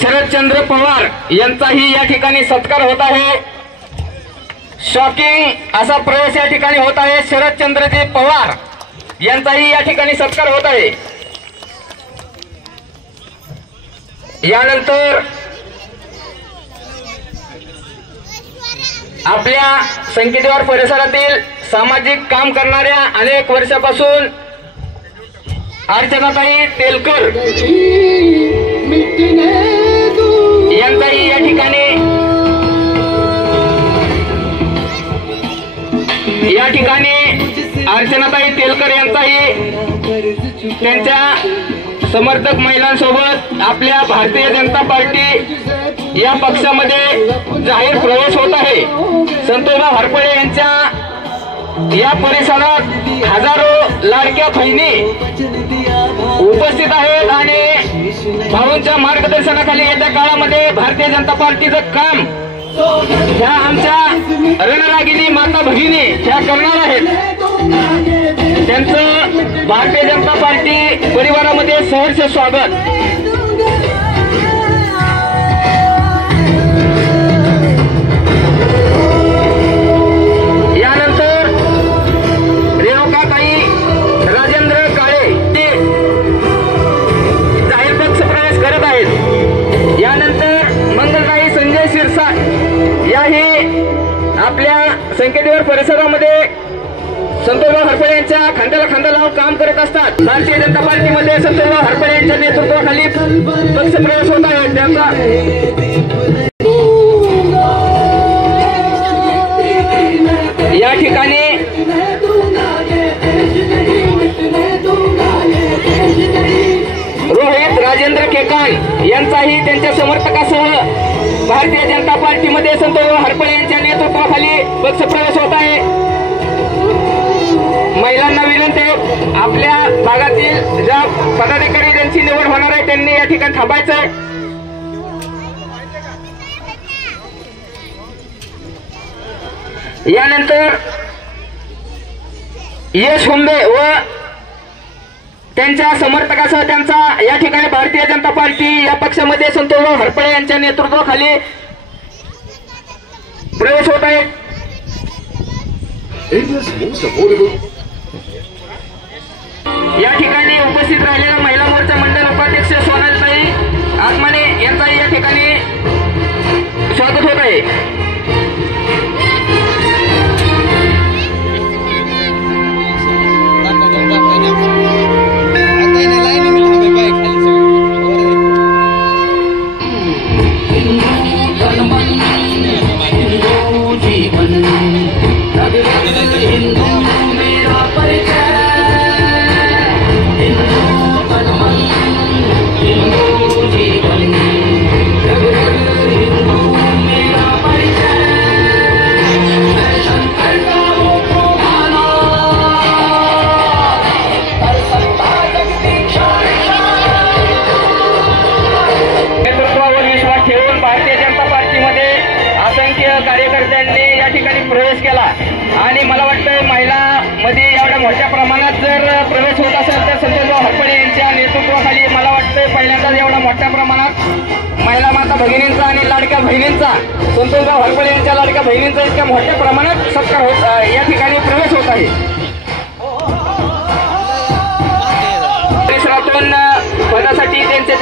शरदचंद्र पवार यांचाही या ठिकाणी सत्कार होत आहे। शॉकिंग असा प्रवेश या ठिकाणी होत आहे। शरदचंद्रजी पवार यांचाही या ठिकाणी सत्कार होत आहे। यानंतर आपल्या संकेतवार परिसरातील सामाजिक काम करणाऱ्या अनेक वर्षापासून अर्चनाताई तेलकर यांचाही या ठिकाणी अर्चनाताई तेलकर यांचाही त्यांच्या समर्थक महिलांसोबत आपल्या भारतीय जनता पार्टी या पक्षामध्ये जाहीर प्रवेश होत आहे। संतोषराव हरपळे यांच्या या परिसरात हजारो लाडक्या बहिणी उपस्थित आहेत आणि भाऊंच्या मार्गदर्शनाखाली येत्या काळामध्ये भारतीय जनता पार्टीचं काम ह्या आमच्या रणरागिणी माता भगिनी ह्या करणार आहेत। त्यांचं भारतीय जनता पार्टी परिवारामध्ये सहर्ष स्वागत। यानंतर रेणुकाताई राजेंद्र काळे जाहीर पक्ष प्रवेश करत आहेत। यानंतर मंगलताई संजय शिरसाट याही आपल्या संकेतवार परिसरामध्ये संतोषराव हरपळे यांच्या खांद्याला खांदा लावून काम करत असतात। भारतीय जनता पार्टीमध्ये संतोषराव हरपळे यांच्या नेतृत्वाखाली पक्ष प्रवेश होत आहे। त्यांचा या ठिकाणी रोहित राजेंद्र केकान यांचाही त्यांच्या समर्थकासह भारतीय जनता पार्टीमध्ये संतोषराव हरपळे यांच्या नेतृत्वाखाली पक्ष प्रवेश होत आहे। महिलांना विनंती आहे, आपल्या भागातील ज्या पदाधिकारी ज्यांची निवड होणार आहे त्यांनी या ठिकाणी थांबायचं आहे। यानंतर यश हुंबे व त्यांच्या समर्थकासह त्यांचा या ठिकाणी भारतीय जनता पार्टी या पक्षामध्ये संतोषराव हरपळे यांच्या नेतृत्वाखाली प्रवेश होत आहे। या ठिकाणी उपस्थित राहिलेल्या महिला मोर्चा मंडळ उपाध्यक्ष सोनालीताई आत्माने यांचाही या ठिकाणी स्वागत होत आहे। कार्यकर्त्यांनी या ठिकाणी प्रवेश केला आणि मला वाटतं महिलांमध्ये एवढ्या मोठ्या प्रमाणात जर प्रवेश होत असेल तर संतोषराव हरपळे यांच्या नेतृत्वाखाली मला वाटतं पहिल्यांदाच एवढ्या मोठ्या प्रमाणात महिला माता भगिनींचा आणि लाडक्या बहिणींचा संतोषराव हरपळे यांच्या लाडक्या बहिणींचा इतक्या मोठ्या प्रमाणात सत्कार होत या ठिकाणी प्रवेश होत आहे। परिसरातून पदासाठी त्यांचे